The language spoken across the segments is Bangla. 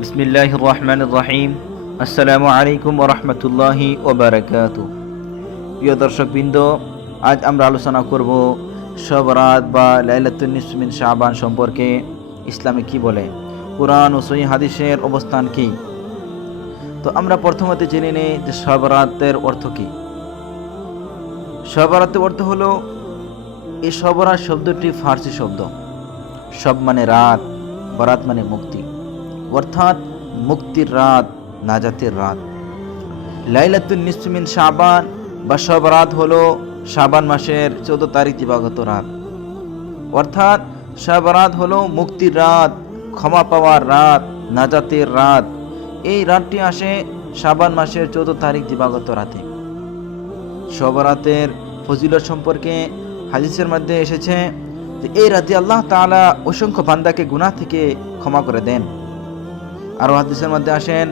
বিসমিল্লাহির রহমানির রহিম। আসসালামু আলাইকুম ওয়া রাহমাতুল্লাহি ওয়া বারাকাতুহু। প্রিয় দর্শকবৃন্দ, আজ আমরা আলোচনা করব শব রাত বা লাইলাতুন নিসফ মিন শাবান সম্পর্কে। ইসলামে কি বলে, কুরআন ও সহিহ হাদিসের অবস্থান কি। তো আমরা প্রথমত জেনে নেই যে শব রাতের অর্থ কি। শব রাতের অর্থ হলো, এই শব রাত শব্দটি ফার্সি শব্দ। শব মানে রাত, বরাত মানে মুক্তি, অর্থাৎ মুক্তির রাত, নাজাতের রাত। লাইলাতুন নিসফ মিন শাবান বা শব রাত হলো শাবান মাসের 14 তারিখ দিবাগত রাত। অর্থাৎ শব রাত হলো মুক্তির রাত, ক্ষমা পাওয়ার রাত, নাজাতের রাত। এই রাতটি আসে শাবান মাসের 14 তারিখ দিবাগত রাতে। শব রাতের ফজিলত সম্পর্কে হাদিসের মধ্যে এসেছে যে এই রাতে আল্লাহ তাআলা অসংখ্য বান্দাকে গুনাহ থেকে ক্ষমা করে দেন। আরও হাদিসের মধ্যে আসেন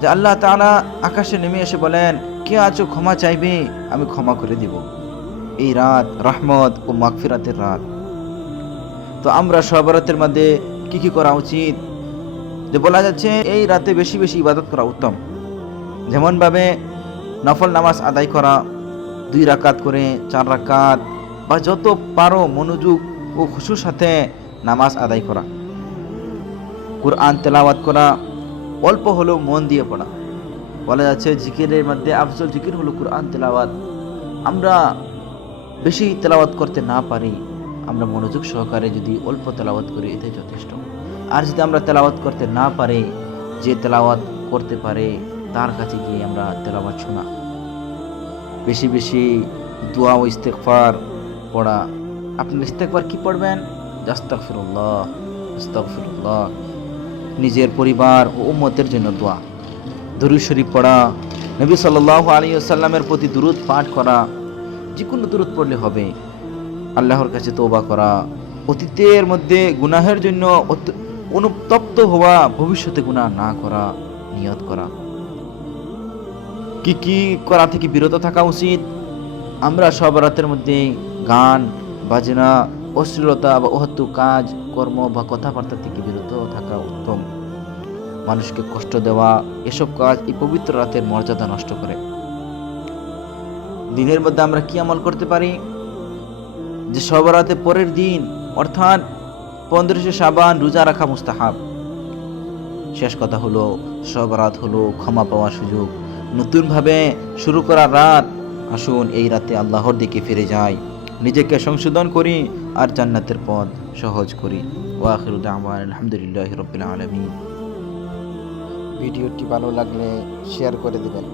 যে আল্লাহ তাআলা আকাশে নেমে এসে বলেন, কে আছো ক্ষমা চাইবে, আমি ক্ষমা করে দিব। এই রাত রহমত ও মাগফিরাতের রাত। তো আমরা শব রাতের মধ্যে কি কি করা উচিত, যে বলা যাচ্ছে এই রাতে বেশি বেশি ইবাদত করা উত্তম। যেমনভাবে নফল নামাজ আদায় করা, 2 রাকাত করে 4 রাকাত, বা যত পারো মনোযোগ ও খুশুর সাথে নামাজ আদায় করা। কুরআন তেলাওয়াত করা, অল্প হলেও মন দিয়ে পড়া। বলা যাচ্ছে জিকিরের মধ্যে আফজল জিকির হলো কুরআন তেলাওয়াত। আমরা বেশি তেলাওয়াত করতে না পারি, আমরা মনোযোগ সহকারে যদি অল্প তেলাওয়াত করি এটাই যথেষ্ট। আর যদি আমরা তেলাওয়াত করতে না পারি, যে তেলাওয়াত করতে পারে তার কাছে গিয়ে আমরা তেলাওয়াত শোনা। বেশি বেশি দোয়া ও ইস্তেগফার পড়া। আপনি ইস্তেগফার কি পড়বেন? আস্তাগফিরুল্লাহ, আস্তাগফিরুল্লাহ। নিজের পরিবার ও উম্মতের জন্য দোয়া। দরুদ শরীফ পড়া, নবী সাল্লাল্লাহু আলাইহি ওয়াসাল্লামের প্রতি দুরূদ পাঠ করা। যে কোনো দুরূদ পড়লে হবে। আল্লাহর কাছে তওবা করা, অতীতের মধ্যে গুনাহের জন্য অনুতপ্ত হওয়া, ভবিষ্যতে গুনাহ না করা নিয়ত করা। কি কি করা থেকে বিরত থাকা উচিত? আমরা সব রাতের মধ্যে গান বাজনা, অশ্লীলতা বা অহেতুক কাজ কর্ম বা কথাবার্তা থেকে বিরত থাকা উত্তম। মানুষকে কষ্ট দেওয়া, এসব কাজ এই পবিত্র রাতের মর্যাদা নষ্ট করে। দিনের মধ্যে আমরা কি আমল করতে পারি? যে শব রাতে পরের দিন অর্থাৎ 15শে শাবান রোজা রাখা মুস্তাহাব। শেষ কথা হলো, শব রাত হলো ক্ষমা পাওয়ার সুযোগ, নতুনভাবে শুরু করার রাত। আসুন এই রাতে আল্লাহর দিকে ফিরে যাই, নিজেকে সংশোধন করি আর জান্নাতের পথ সহজ করি। ওয়া আখিরু দাওয়ানা আলহামদুলিল্লাহি রাব্বিল আলামিন। ভিডিওটি ভালো লাগলে শেয়ার করে দিবেন।